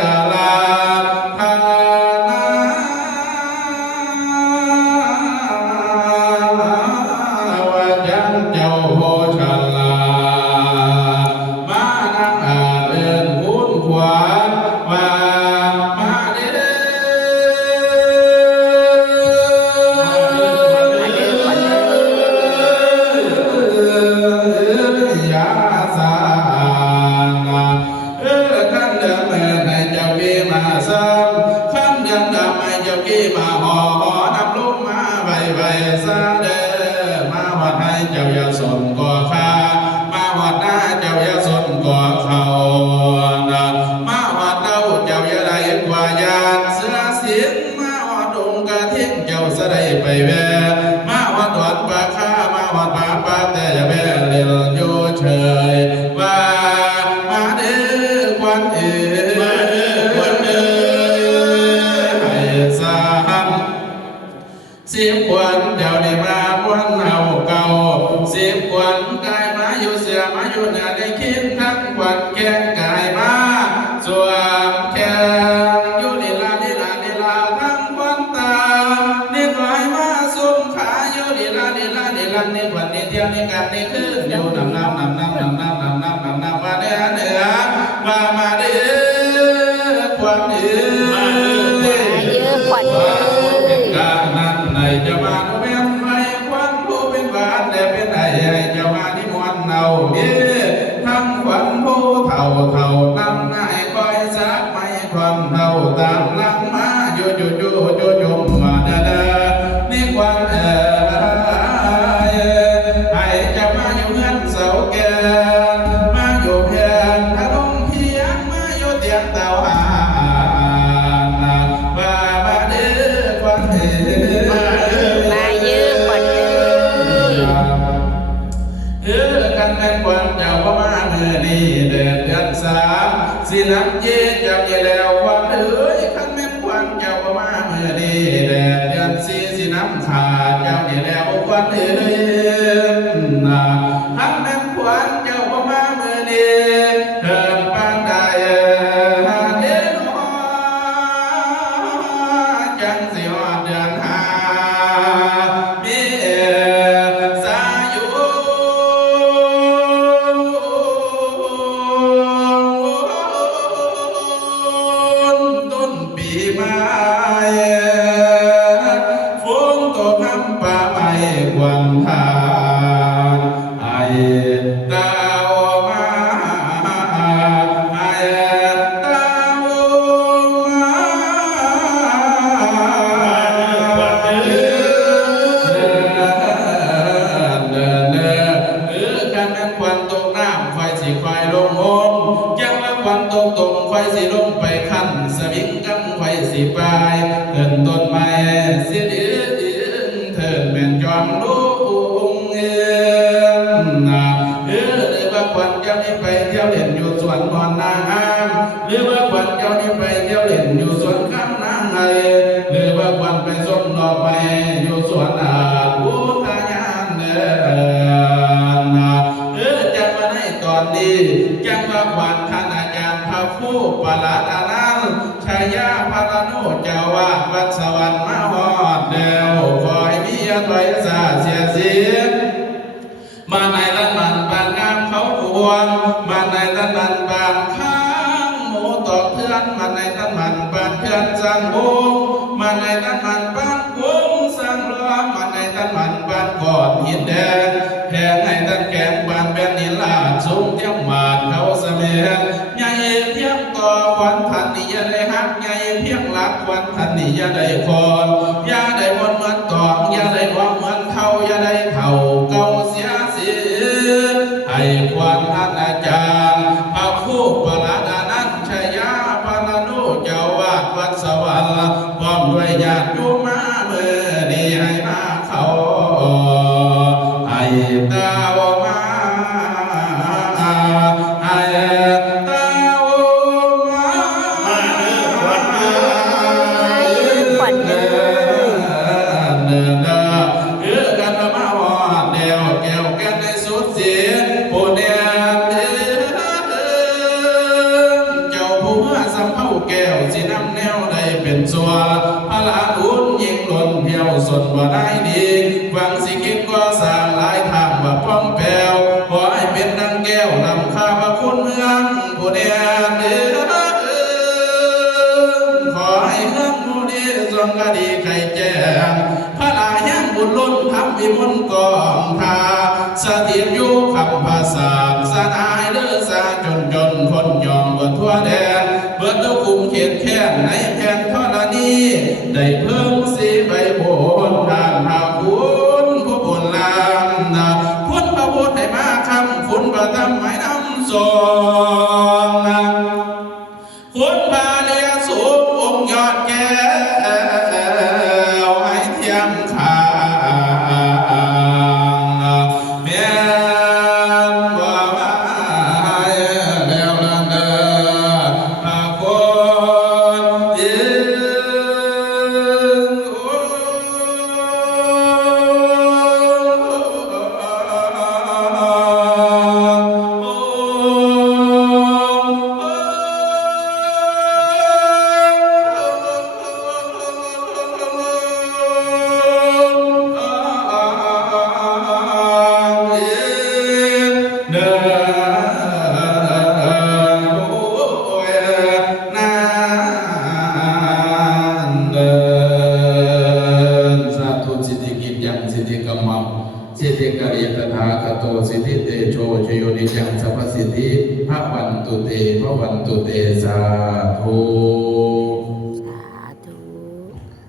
อาลาทานาวัจันเจ้าโหชลามานังอาเดินคุ้นขวานว่ามาเด้อยาสานาขันเดิมให้เจ้าพี่มาซ้ำขันยังดำให้เจ้าพี่มาห่อนับลูกมาใบซาเด้อมาวัดให้เจ้าอย่าสนก่อข้ามาวัดหน้าเจ้าอย่าสนก่อเขานะมาวัดเต้าเจ้าอย่าได้กว่ายานเสือสินมาวัดดงกระทิ้งเจ้าสะได้ไปแว่มาวัดวัดปาข้ามาวัดปาแต่อย่าแว่เลี้ยงอยู่เฉยว่ามาเด้อควันมาเด้อควันให้สามสิบควันเจ้าได้มาวันเอาเก่าสิบควันกายมาอยู่เสือมาอยู่เหนือได้คิดทั้งควันแกงกายมาส่วนแกงอยู่นี่ลาทั้งควันตานี่ลอยมาสุ่มขาอยู่นี่ลานี่ควันนี่เที่ยวนี่กันนี่ขึ้นอยู่น้ำว่าเนื้อว่ามาเด้อควันมาเด้อควันเป็นการนั้นในจะมาโนเมนไม่ควันผู้เป็นบาทแต่เป็นไอ้จะมานิมนต์เอาเบี้ยทั้งควันผู้เท่านำนายคอยสักไม่ควันเท่าตามหลังมาอยู่มาเด้อนี่ควันให้จะมาอยู่เงินเสาแก่มาอยู่เพียงทะลงเพียงมาอยู่เตียงเต่าหามาเด้อควันมาเยอะกว่าเดิมกันแม่นควันเจ้าว่ามาเมื่อนี้เดือนสามสินับเย็นเจ้าเย่แล้วควันกันแม่นควันเจ้าว่ามาเมื่อนี้เดือนสี่สินับขาดเจ้าเย่แล้วควันทั้งแม่นควันเจ้าว่ามาเมื่อนี้เดินปางใดเดนจังสิฮอดเดือนห้ามีสายุต้นปีไม้ฝนตกน้ำป่าไม้ควันทานไอตาวมาไอตาวมากันนั้นควันตกน้ำไฟสีไฟลงโหมยังว่าควันตกไฟสีลงไปขั้นสวิงกังไฟสีปลายเถินต้นไม้เสียดื้อเถินแม่นจอมลูกหรือว่าควันเจ้านี้ไปเที่ยวเล่นอยู่สวนนอนนางหรือว่าควันเจ้านี้ไปเที่ยวเล่นอยู่สวนข้ามนางไงหรือว่าควันไปส้มดอกไม้อยู่สวนอุทยานจังมาในตอนนี้จังว่าควันท่านอาจารย์พระผู้ปราดานันชายาพระนุเจ้าวาดวัดสวรรค์มาฮอดเดียวคอยมีอะไรสาเสียเสียมาในละมันบานงามเขาควงมาในละมันบานข้างหมูตอกเพื่อนมาในละมันบานเพื่อนสร้างวงมาในละมันบานวงสร้างล้อมมาในละมันบานกอดหินแดงแหงให้ตันแกงบานแบนนิลาสูงเที่ยงหมาดเขาเสมียงใหญ่เพียงต่อควันทันนี่อย่าได้หักใหญ่เพียงหลักควันทันนี่อย่าได้คอนอย่าได้บนเหมือนตอกอย่าได้ความเหมือนเขาอย่าได้เท่าเก่าเสียให้ควันท่านอาจารย์พระผู้ปราดานันชยาพระนุเจ้าวาดวัดสวรรค์พร้อมด้วยญาติโยมมาเมื่อนี้ให้มาเขาให้ตาวมาให้ตาวมา ขวัญเดิม าแก้วสิน้ำแนวใดเป็นสัวพระลาลุนยิงหล่นเที่ยวสนบ่ได้ดีฟังสิคิดก็สร้างหลายทางว่าป้องแปวขอให้เป็นดังแก้วนำข้าพระคุณเมืองผู้เดียเดือขอให้เมืองผู้เดียทรงกะดีไข่แจ้งพระลายังบุญล้นทำวิมลกองทาสถิตอยู่คำภาษาสนายเลือสาจนคนยอมบนทั่วแดนเบิดทุกคุมเขตแค้นในแผ่นธรณีได้เพิ่มสีใบโพนทางหาคุณผู้บุญลามนะคุณพระพุทธให้มาคำคุณประทำให้นำส่งคุณพาเลียสูงองค์ยอดแก้วให้เทียมขา สิทธิกริตถาคโตสิทธิเตโชชโยนิจังสัพพสิทธิพระวันตุเตพระวันตุเตสาธุ